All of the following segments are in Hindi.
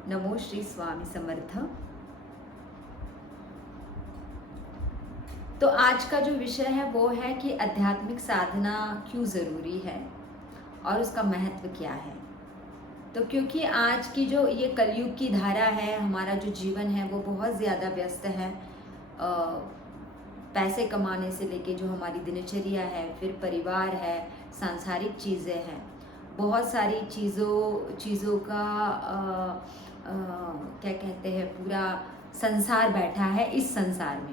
नमो श्री स्वामी समर्थ। तो आज का जो विषय है वो है कि आध्यात्मिक साधना क्यों ज़रूरी है और उसका महत्व क्या है। तो क्योंकि आज की जो ये कलयुग की धारा है, हमारा जो जीवन है वो बहुत ज़्यादा व्यस्त है। पैसे कमाने से लेके जो हमारी दिनचर्या है, फिर परिवार है, सांसारिक चीज़ें हैं, बहुत सारी चीज़ों का क्या कहते हैं, पूरा संसार बैठा है इस संसार में।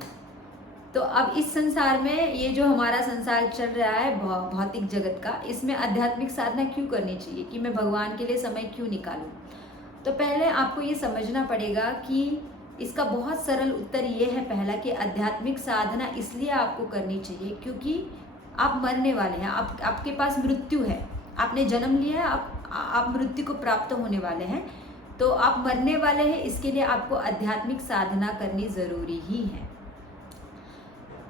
तो अब इस संसार में ये जो हमारा संसार चल रहा है भौतिक जगत का, इसमें आध्यात्मिक साधना क्यों करनी चाहिए, कि मैं भगवान के लिए समय क्यों निकालूं। तो पहले आपको ये समझना पड़ेगा कि इसका बहुत सरल उत्तर ये है पहला, कि आध्यात्मिक साधना इसलिए आपको करनी चाहिए क्योंकि आप मरने वाले हैं, आपके पास मृत्यु है, आपने जन्म लिया है, आप मृत्यु को प्राप्त होने वाले हैं, तो आप मरने वाले हैं, इसके लिए आपको आध्यात्मिक साधना करनी ज़रूरी ही है।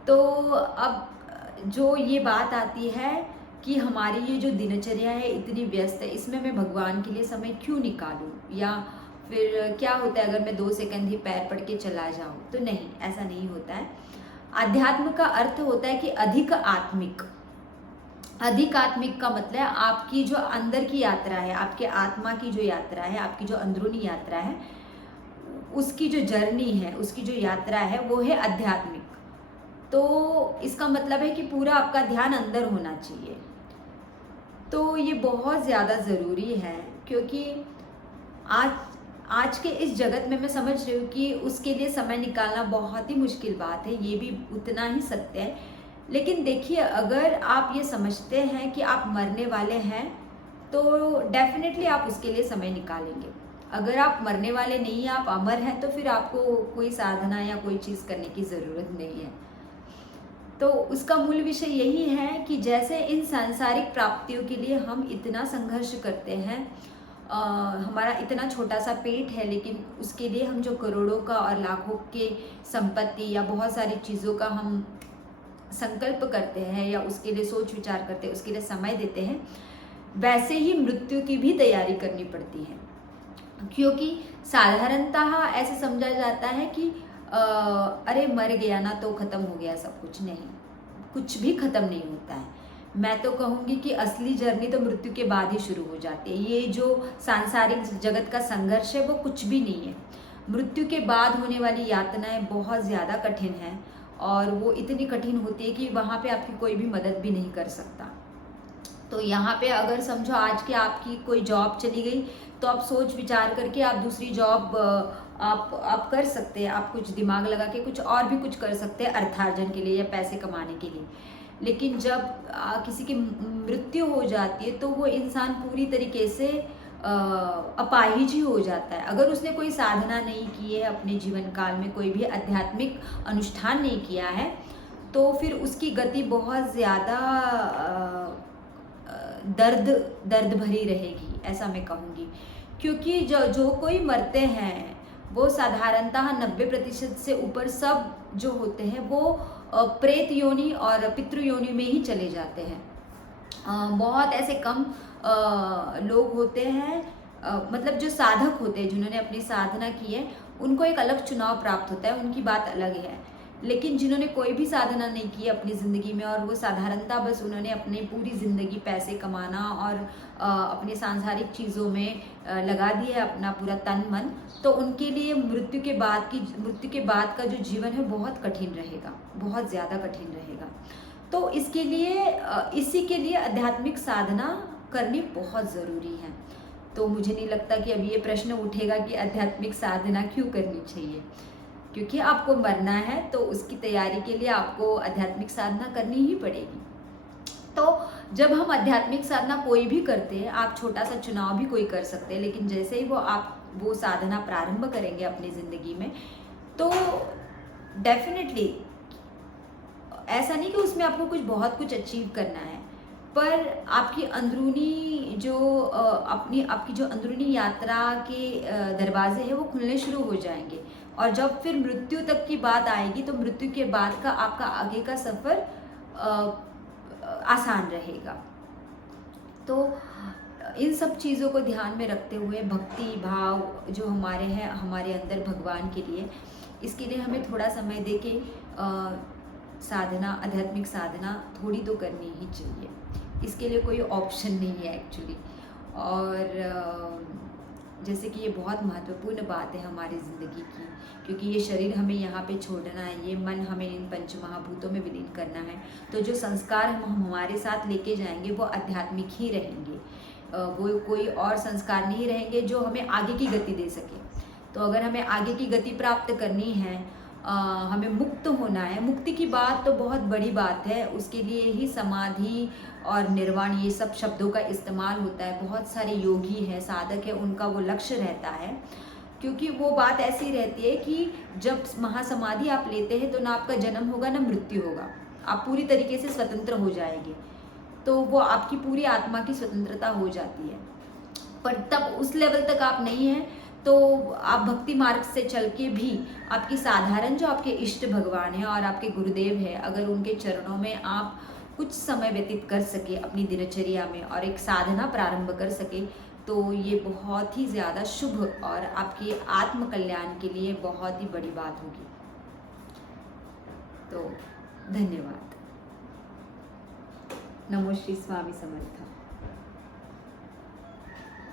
तो अब जो ये बात आती है कि हमारी ये जो दिनचर्या है इतनी व्यस्त है, इसमें मैं भगवान के लिए समय क्यों निकालूं, या फिर क्या होता है अगर मैं 2 सेकंड ही पैर पड़ के चला जाऊं। तो नहीं, ऐसा नहीं होता है। आध्यात्म का अर्थ होता है कि अधिक आत्मिक। अधिक आत्मिक का मतलब है आपकी जो अंदर की यात्रा है, आपके आत्मा की जो यात्रा है, आपकी जो अंदरूनी यात्रा है, उसकी जो जर्नी है, उसकी जो यात्रा है वो है आध्यात्मिक। तो इसका मतलब है कि पूरा आपका ध्यान अंदर होना चाहिए। तो ये बहुत ज़्यादा ज़रूरी है क्योंकि आज आज के इस जगत में मैं समझ रही हूँ कि उसके लिए समय निकालना बहुत ही मुश्किल बात है, ये भी उतना ही सत्य है। लेकिन देखिए, अगर आप ये समझते हैं कि आप मरने वाले हैं तो डेफिनेटली आप उसके लिए समय निकालेंगे। अगर आप मरने वाले नहीं हैं, आप अमर हैं, तो फिर आपको कोई साधना या कोई चीज़ करने की ज़रूरत नहीं है। तो उसका मूल विषय यही है कि जैसे इन सांसारिक प्राप्तियों के लिए हम इतना संघर्ष करते हैं, हमारा इतना छोटा सा पेट है, लेकिन उसके लिए हम जो करोड़ों का और लाखों के संपत्ति या बहुत सारी चीज़ों का हम संकल्प करते हैं या उसके लिए सोच विचार करते हैं, उसके लिए समय देते हैं, वैसे ही मृत्यु की भी तैयारी करनी पड़ती है। क्योंकि साधारणतः ऐसे समझा जाता है कि अरे मर गया ना तो ख़त्म हो गया सब कुछ। नहीं, कुछ भी ख़त्म नहीं होता है। मैं तो कहूँगी कि असली जर्नी तो मृत्यु के बाद ही शुरू हो जाती है। ये जो सांसारिक जगत का संघर्ष है वो कुछ भी नहीं है। मृत्यु के बाद होने वाली यातनाएं बहुत ज़्यादा कठिन हैं, और वो इतनी कठिन होती है कि वहाँ पे आपकी कोई भी मदद भी नहीं कर सकता। तो यहाँ पे अगर समझो आज की आपकी कोई जॉब चली गई, तो आप सोच विचार करके आप दूसरी जॉब आप कर सकते हैं, आप कुछ दिमाग लगा के कुछ और भी कुछ कर सकते हैं अर्थार्जन के लिए या पैसे कमाने के लिए। लेकिन जब किसी की मृत्यु हो जाती है तो वो इंसान पूरी तरीके से अपाहिज ही हो जाता है। अगर उसने कोई साधना नहीं की है अपने जीवन काल में, कोई भी आध्यात्मिक अनुष्ठान नहीं किया है, तो फिर उसकी गति बहुत ज़्यादा दर्द भरी रहेगी, ऐसा मैं कहूँगी। क्योंकि जो कोई मरते हैं वो साधारणतः 90% से ऊपर सब जो होते हैं वो प्रेत योनि और पितृ योनि में ही चले जाते हैं। बहुत ऐसे कम लोग होते हैं, मतलब जो साधक होते हैं, जिन्होंने अपनी साधना की है, उनको एक अलग चुनाव प्राप्त होता है, उनकी बात अलग है। लेकिन जिन्होंने कोई भी साधना नहीं की अपनी ज़िंदगी में, और वो साधारणतः बस उन्होंने अपनी पूरी ज़िंदगी पैसे कमाना और अपने सांसारिक चीज़ों में लगा दिया अपना पूरा तन मन, तो उनके लिए मृत्यु के बाद का जो जीवन है बहुत कठिन रहेगा, बहुत ज़्यादा कठिन रहेगा। तो इसके लिए इसी के लिए आध्यात्मिक साधना करनी बहुत ज़रूरी है। तो मुझे नहीं लगता कि अभी ये प्रश्न उठेगा कि आध्यात्मिक साधना क्यों करनी चाहिए, क्योंकि आपको मरना है तो उसकी तैयारी के लिए आपको आध्यात्मिक साधना करनी ही पड़ेगी। तो जब हम आध्यात्मिक साधना कोई भी करते हैं, आप छोटा सा चुनाव भी कोई कर सकते हैं, लेकिन जैसे ही वो साधना प्रारंभ करेंगे अपनी ज़िंदगी में, तो डेफिनेटली ऐसा नहीं कि उसमें आपको बहुत कुछ अचीव करना है, पर आपकी अंदरूनी जो आपकी जो अंदरूनी यात्रा के दरवाजे हैं वो खुलने शुरू हो जाएंगे। और जब फिर मृत्यु तक की बात आएगी तो मृत्यु के बाद का आपका आगे का सफ़र आसान रहेगा। तो इन सब चीज़ों को ध्यान में रखते हुए भक्ति भाव जो हमारे हैं हमारे अंदर भगवान के लिए, इसके लिए हमें थोड़ा समय दे के साधना, आध्यात्मिक साधना थोड़ी तो करनी ही चाहिए। इसके लिए कोई ऑप्शन नहीं है एक्चुअली। और जैसे कि ये बहुत महत्वपूर्ण बात है हमारी ज़िंदगी की, क्योंकि ये शरीर हमें यहाँ पे छोड़ना है, ये मन हमें इन पंच महाभूतों में विलीन करना है। तो जो संस्कार हम हमारे साथ लेके जाएंगे वो आध्यात्मिक ही रहेंगे, वो कोई और संस्कार नहीं रहेंगे जो हमें आगे की गति दे सके। तो अगर हमें आगे की गति प्राप्त करनी है, हमें मुक्त होना है, मुक्ति की बात तो बहुत बड़ी बात है, उसके लिए ही समाधि और निर्वाण ये सब शब्दों का इस्तेमाल होता है। बहुत सारे योगी हैं, साधक है, उनका वो लक्ष्य रहता है, क्योंकि वो बात ऐसी रहती है कि जब महासमाधि आप लेते हैं तो ना आपका जन्म होगा ना मृत्यु होगा, आप पूरी तरीके से स्वतंत्र हो जाएंगे। तो वो आपकी पूरी आत्मा की स्वतंत्रता हो जाती है। पर तब उस लेवल तक आप नहीं हैं, तो आप भक्ति मार्ग से चल के भी आपकी साधारण जो आपके इष्ट भगवान हैं और आपके गुरुदेव हैं, अगर उनके चरणों में आप कुछ समय व्यतीत कर सके अपनी दिनचर्या में और एक साधना प्रारंभ कर सके, तो ये बहुत ही ज़्यादा शुभ और आपके आत्म कल्याण के लिए बहुत ही बड़ी बात होगी। तो धन्यवाद। नमो श्री स्वामी समर्थ।